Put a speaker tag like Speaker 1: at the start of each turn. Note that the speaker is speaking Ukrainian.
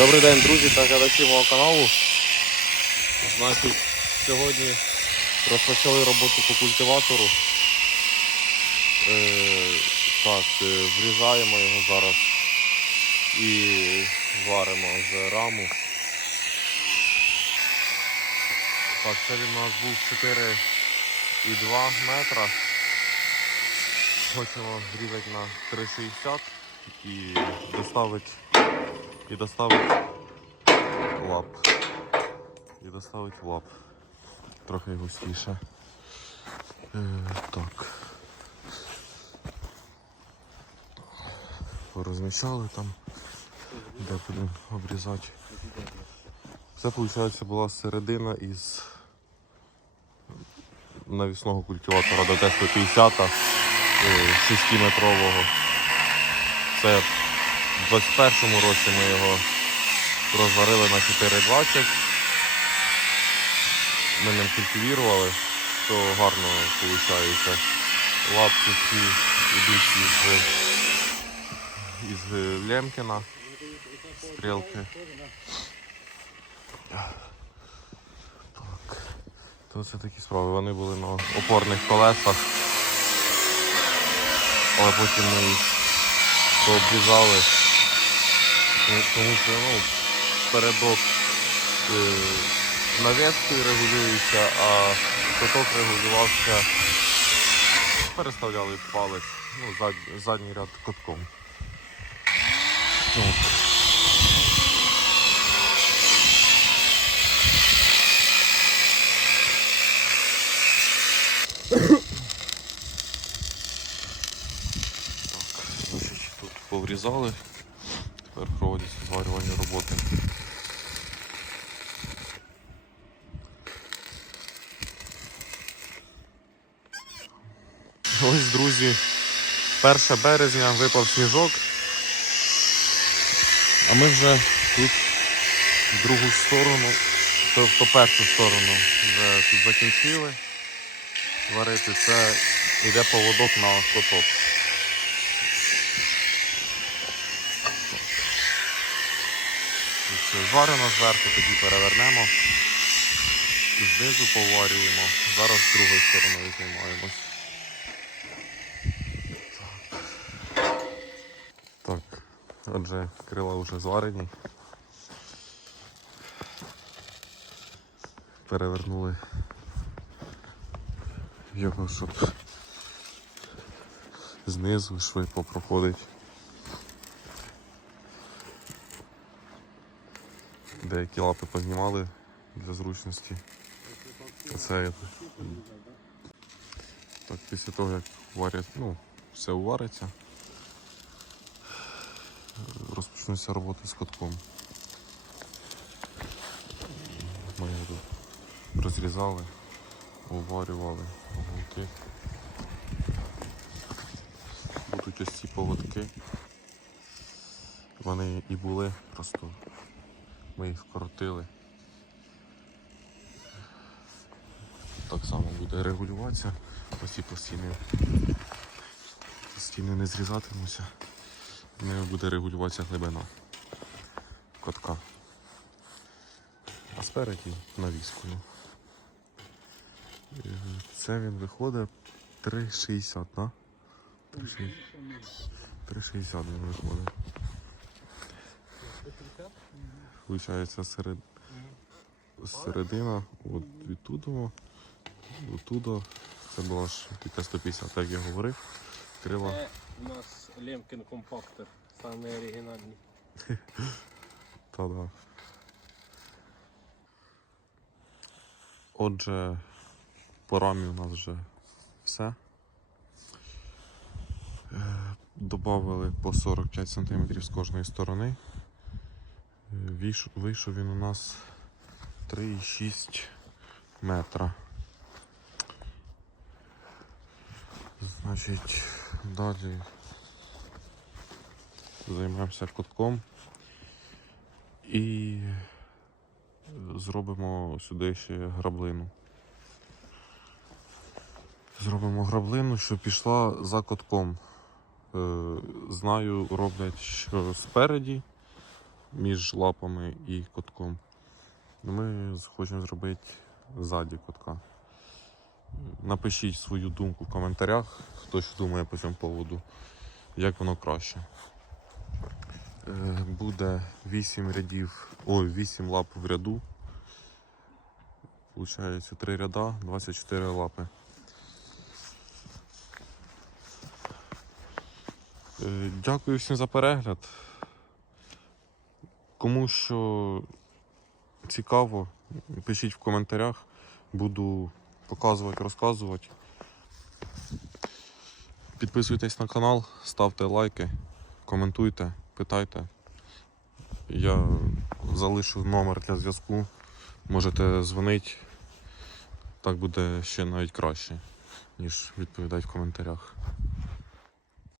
Speaker 1: Добрий день, друзі та глядачі мого каналу. Значить, сьогодні розпочали роботу по культиватору. Е, так, е, врізаємо його зараз і варимо з раму. Так, це він у нас був 4,2 метра. Хочемо зрізати на 3,60 і доставити і доставить лап. І доставить лап. Трохи густіше. Е, так. Порозміщали там, де будемо обрізати. Це, виходить, була середина із навісного культиватора до Т-150 6-метрового. Це в 21-му році ми його розварили на 4,20. Ми ним культивірували, то гарно виходить. Лапки ці йдуть із, із Лемкіна, стрілки. То це такі справи. Вони були на опорних колесах, але потім ми їх пообрізали. Тому- Тому що ну, передок е, навіскою регулюється, а поток регулювався, переставляли палець, ну, зад, задній ряд котком. Так. Так, значить, тут поврізали. Тепер проводяться зварювальні роботи. Ось, друзі, 1 березня випав сніжок. А ми вже тут в другу сторону, тобто першу сторону вже тут закінчили варити. Це йде поводок на коток. Зварено зверху, тоді перевернемо. Знизу поварюємо. Зараз з другою стороною займаємось. Так. Отже, крила вже зварені. Перевернули його, щоб знизу шви попроходить. Деякі лапи познімали для зручності. Це так, після того як варять, ну, все увариться, розпочнуться роботи з котком. Ми його тут розрізали, уварювали голки. Будуть ось ці поводки. Вони і були просто ми їх вкоротили. Так само буде регулюватися. Ось ці постійно, постійно не зрізатимуться. Не буде регулюватися глибина котка. А спереді навіскою. Е, Це він виходить 3,60, так? 3,60 3,60 він виходить. Получається серед... середина от відтуди, отуди. Це була ж тільки 150, як я говорив. Крила.
Speaker 2: Це у нас Лемкін компактор, самий оригінальний.
Speaker 1: Та-да. Отже, по рамі у нас вже все. Е, Добавили по 45 см з кожної сторони. Вийшов він у нас 3,6 метра. Значить, далі займаємося кутком і зробимо сюди ще граблину. Зробимо граблину, що пішла за котком. Е, Знаю, роблять, що спереді між лапами і котком. Ну, Ми хочемо зробити ззаді котка. Напишіть свою думку в коментарях, хто що думає по цьому поводу, як воно краще. Е, Буде 8 рядів, ой, 8 лап в ряду. Получається 3 ряда, 24 лапи. Е, Дякую всім за перегляд. Кому що цікаво, пишіть в коментарях. Буду показувати, розказувати. Підписуйтесь на канал, ставте лайки, коментуйте, питайте. Я залишу номер для зв'язку. Можете дзвонити. Так буде ще навіть краще, ніж відповідати в коментарях.